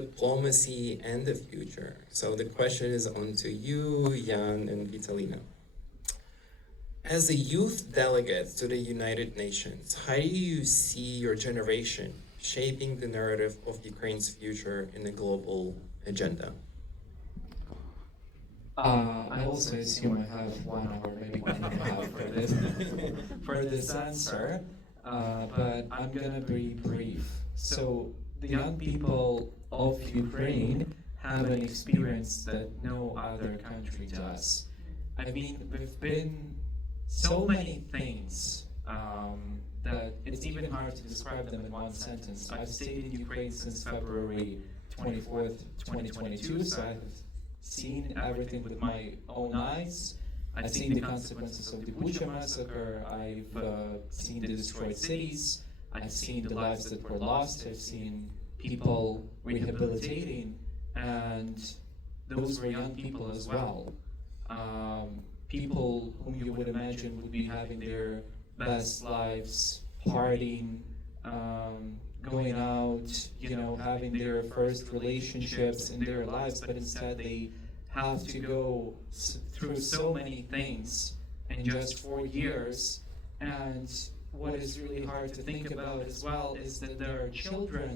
diplomacy and the future. So the question is on to you, Jan and Vitalina. As a youth delegate to the United Nations, how do you see your generation shaping the narrative of Ukraine's future in the global agenda? I also assume I have 1 hour, maybe 1.5 for this for this answer, but I'm gonna be brief. So the young people of Ukraine have an experience that no other country does. I mean, we've been so many things that it's even hard to describe them in one sentence. I've stayed in Ukraine since February 24th, 2022, so I've seen everything with my own eyes. I've seen the consequences of the Bucha massacre. I've seen the destroyed cities. I've seen the lives that were lost. I've seen people rehabilitating, and those were young people as well. People whom you would imagine would be having their best lives, partying, going out, having their first relationships in their lives, but instead they have to go through so many things in just 4 years. And what is really hard to think about as well is that there are children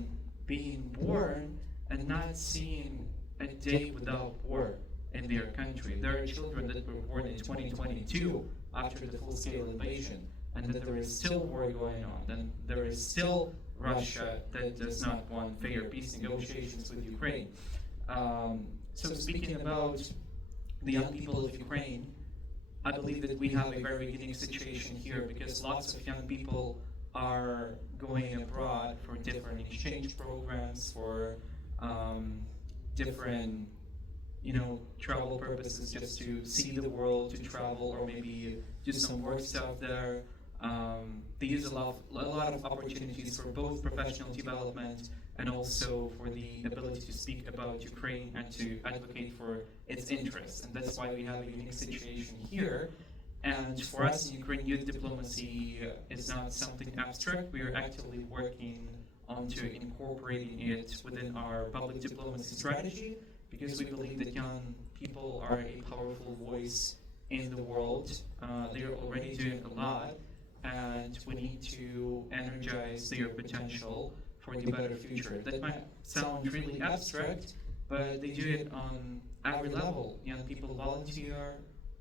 being born and not seeing a day without war in their country. There are children that were born in 2022 after the full-scale invasion, and that there is still war going on, and there is still Russia that does not want fair peace negotiations with Ukraine. So speaking about the young people of Ukraine, I believe that we have a very unique situation here because lots of young people are going abroad for different exchange programs, for different travel purposes, just to see the world, to travel, or maybe do some work stuff there. They use a lot of opportunities for both professional development and also for the ability to speak about Ukraine and to advocate for its interests. And that's why we have a unique situation here. And for us in Ukraine, youth diplomacy is not something abstract. We are actively working onto incorporating it within our public diplomacy strategy, because we believe that young people are a powerful voice in the world. They're already doing a lot, and we need to energize their potential for the better future. That might sound really abstract, but they do it on every level. Young people volunteer,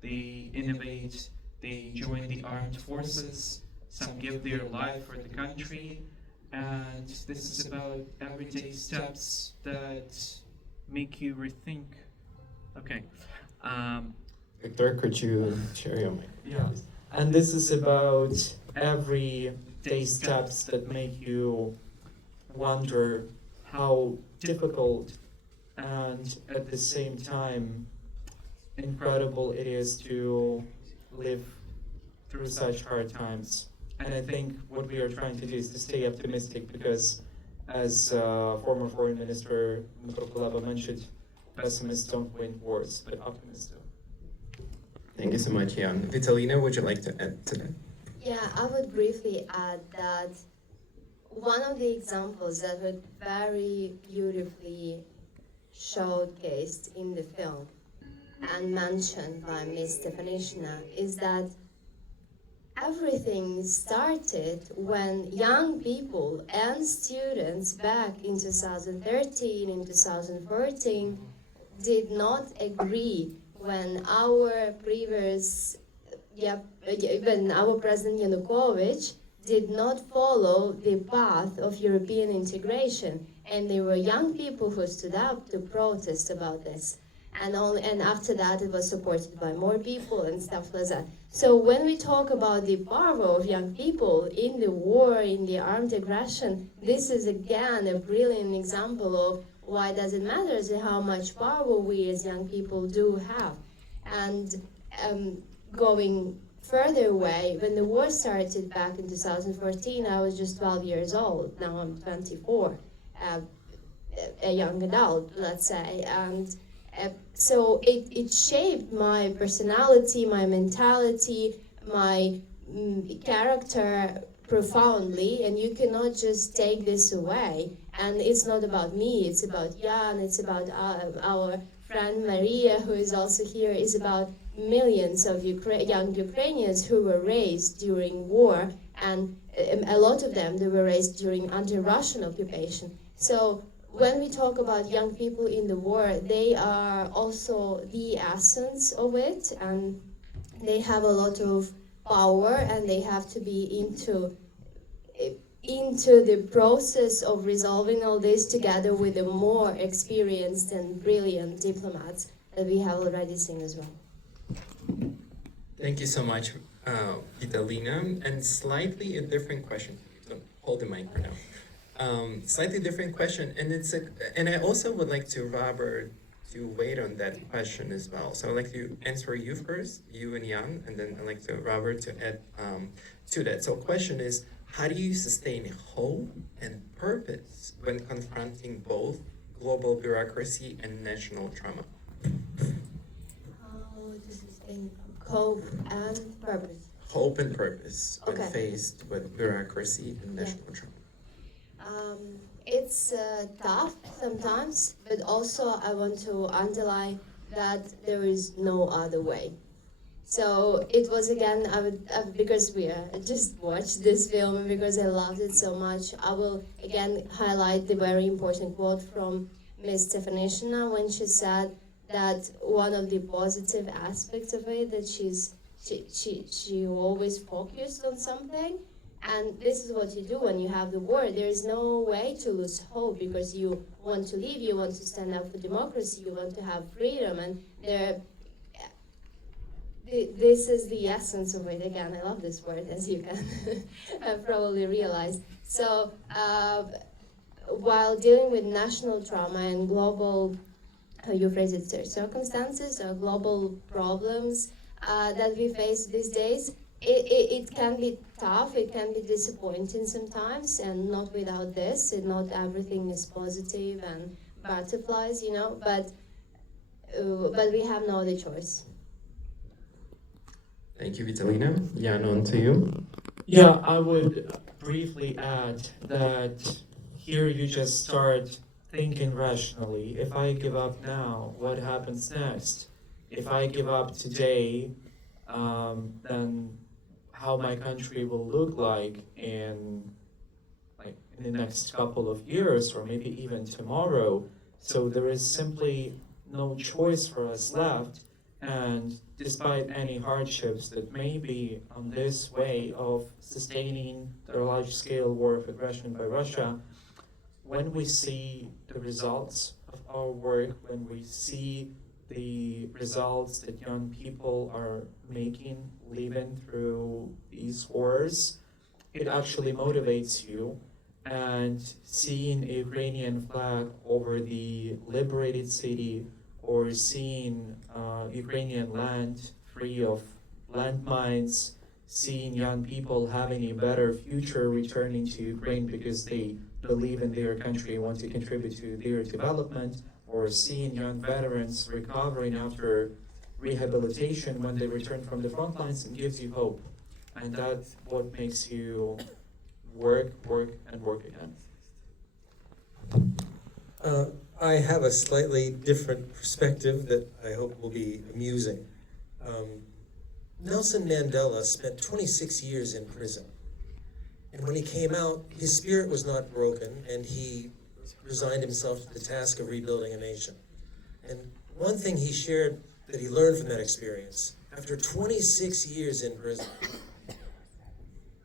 they innovate, they join the armed forces, some give their life for the country, and this is about everyday steps that make you rethink. Okay. Viktor, could you share your mic? Yeah. And this is about everyday steps that make you wonder how difficult and at the same time incredible it is to live through such hard times. And I think what we are trying to do is to stay optimistic, because as former Foreign Minister Kuleba mentioned, pessimists don't win wars, but optimists do. Thank you so much, Jan. Vitalina, would you like to add to that? Yeah, I would briefly add that one of the examples that were very beautifully showcased in the film and mentioned by Ms. Stefanishina is that everything started when young people and students back in 2013 and 2014 did not agree when our previous, when our President Yanukovych did not follow the path of European integration. And there were young people who stood up to protest about this. And after that, it was supported by more people and stuff like that. So when we talk about the power of young people in the war, in the armed aggression, this is again a brilliant example of why does it matter how much power we as young people do have. And going further away, when the war started back in 2014, I was just 12 years old. Now I'm 24, a young adult, let's say. And so it shaped my personality, my mentality, my character profoundly, and you cannot just take this away. And it's not about me, it's about Jan, it's about our friend Maria, who is also here. It's about millions of young Ukrainians who were raised during war, and a lot of them, they were raised during anti-Russian occupation. So when we talk about young people in the war, they are also the essence of it, and they have a lot of power, and they have to be into the process of resolving all this together with the more experienced and brilliant diplomats that we have already seen as well. Thank you so much, Vitalina. And slightly a different question. Don't hold the mic for now. Slightly different question, and and I also would like to Robert to wait on that question as well. So I'd like to answer you first, you and Jan, and then I'd like to Robert to add to that. So question is, how do you sustain hope and purpose when confronting both global bureaucracy and national trauma? How to sustain hope and purpose? Hope and purpose when Okay. faced with bureaucracy and national trauma. It's tough sometimes, but also I want to underline that there is no other way. So it was again, because we just watched this film and because I loved it so much, I will again highlight the very important quote from Ms. Stefanishina when she said that one of the positive aspects of it, that she always focused on something. And this is what you do when you have the war. There is no way to lose hope, because you want to live, you want to stand up for democracy, you want to have freedom, and this is the essence of it. Again, I love this word, as you can probably realize. So while dealing with national trauma and global, how you phrase it, circumstances or global problems that we face these days, it can be tough, it can be disappointing sometimes, and not without this, not everything is positive and butterflies, but we have no other choice. Thank you, Vitalina. Jan, on to you. Yeah, I would briefly add that here you just start thinking rationally. If I give up now, what happens next? If I give up today, then how my country will look like in the next couple of years, or maybe even tomorrow. So there is simply no choice for us left. And despite any hardships that may be on this way of sustaining the large-scale war of aggression by Russia, when we see the results of our work, when we see the results that young people are making, living through these wars, it actually motivates you. And seeing a Ukrainian flag over the liberated city, or seeing Ukrainian land free of landmines, seeing young people having a better future returning to Ukraine because they believe in their country and want to contribute to their development, or seeing young veterans recovering after rehabilitation when they return from the front lines, and gives you hope. And that's what makes you work, and work again. I have a slightly different perspective that I hope will be amusing. Nelson Mandela spent 26 years in prison. And when he came out, his spirit was not broken, and he resigned himself to the task of rebuilding a nation. And one thing he shared that he learned from that experience, after 26 years in prison,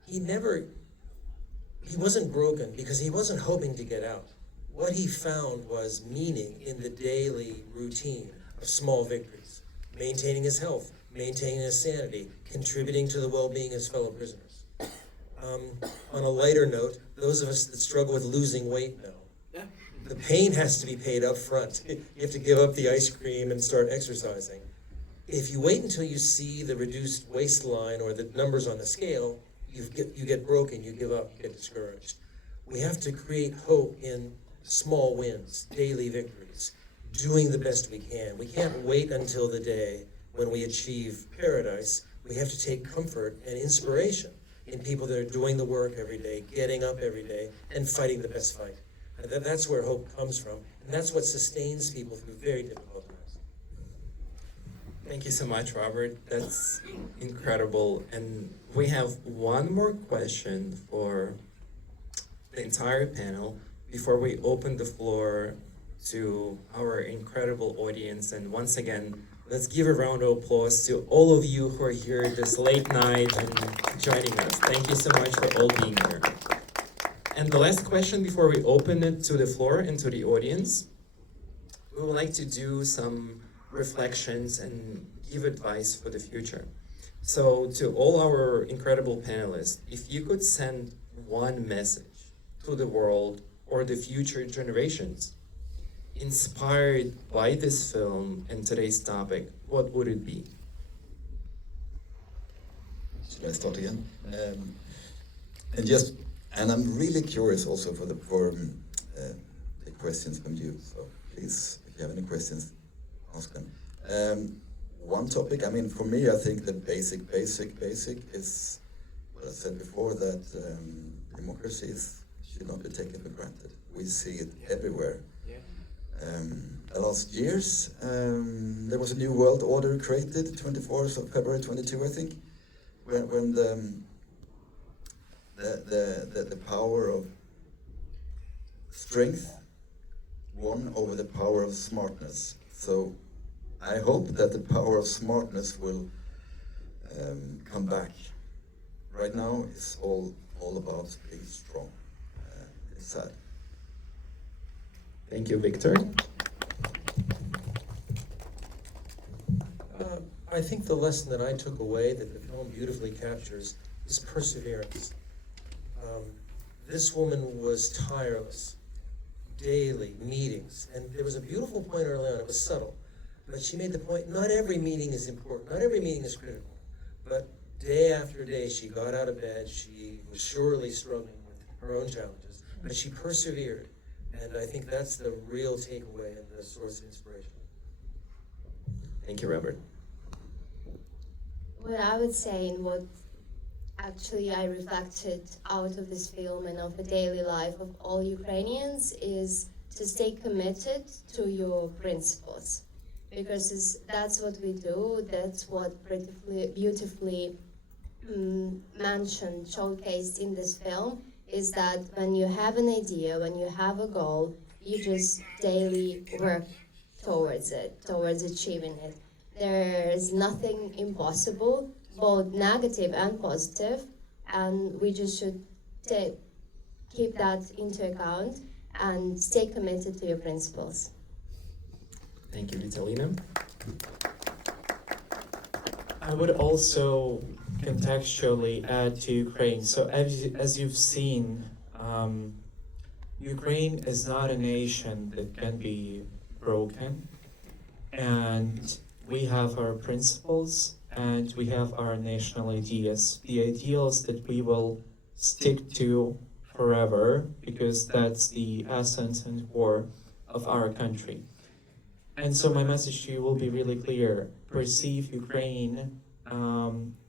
he wasn't broken because he wasn't hoping to get out. What he found was meaning in the daily routine of small victories, maintaining his health, maintaining his sanity, contributing to the well-being of his fellow prisoners. On a lighter note, those of us that struggle with losing weight know, the pain has to be paid up front. You have to give up the ice cream and start exercising. If you wait until you see the reduced waistline or the numbers on the scale, you get broken, you give up, you get discouraged. We have to create hope in small wins, daily victories, doing the best we can. We can't wait until the day when we achieve paradise. We have to take comfort and inspiration in people that are doing the work every day, getting up every day, and fighting the best fight. That's where hope comes from, and that's what sustains people through very difficult times. Thank you so much, Robert. That's incredible. And we have one more question for the entire panel before we open the floor to our incredible audience. And once again, let's give a round of applause to all of you who are here this late night and joining us. Thank you so much for all being here. And the last question before we open it to the floor and to the audience, we would like to do some reflections and give advice for the future. So to all our incredible panelists, if you could send one message to the world or the future generations inspired by this film and today's topic, what would it be? Should I start again? And I'm really curious also for the questions from you. So please, if you have any questions, ask them. One topic, I mean, for me, I think the basic is what I said before, that democracy should not be taken for granted. We see it everywhere. The last years, there was a new world order created, 24th of February 22, I think, when the power of strength won over the power of smartness. So I hope that the power of smartness will come back. Right now, it's all about being strong. It's sad. Thank you, Viktor. I think the lesson that I took away that the film beautifully captures is perseverance. This woman was tireless, daily meetings, and there was a beautiful point early on, it was subtle, but she made the point, not every meeting is important, not every meeting is critical, but day after day she got out of bed, she was surely struggling with her own challenges, but she persevered, and I think that's the real takeaway and the source of inspiration. Thank you, Robert. What I would say, and what actually I reflected out of this film and of the daily life of all Ukrainians, is to stay committed to your principles. Because that's what we do, that's what beautifully mentioned, showcased in this film, is that when you have an idea, when you have a goal, you just daily work towards it, towards achieving it. There's nothing impossible, both negative and positive, and we just should keep that into account and stay committed to your principles. Thank you, Vitalina. I would also contextually add to Ukraine. So as you've seen, Ukraine is not a nation that can be broken, and we have our principles and we have our national ideas, the ideals that we will stick to forever, because that's the essence and core of our country. And so my message to you will be really clear. Perceive Ukraine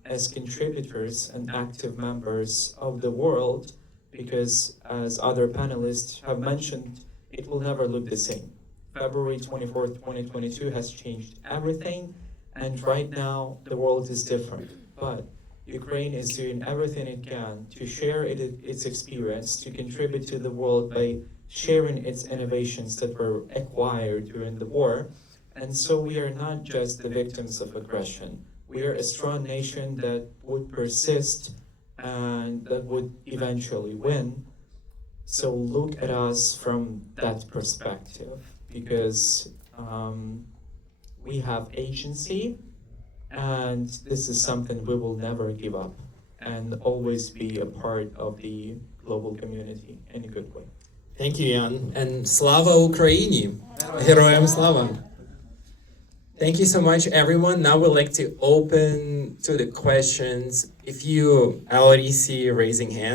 as contributors and active members of the world, because as other panelists have mentioned, it will never look the same. February 24th, 2022 has changed everything, and right now the world is different. But Ukraine is doing everything it can to share its experience, to contribute to the world by sharing its innovations that were acquired during the war. And so we are not just the victims of aggression. We are a strong nation that would persist and that would eventually win. So look at us from that perspective, because we have agency, and this is something we will never give up and always be a part of the global community in a good way. Thank you, Jan. And Slava Ukraini! Героям слава! Thank you so much, everyone. Now we'd like to open to the questions. If you already see raising hands,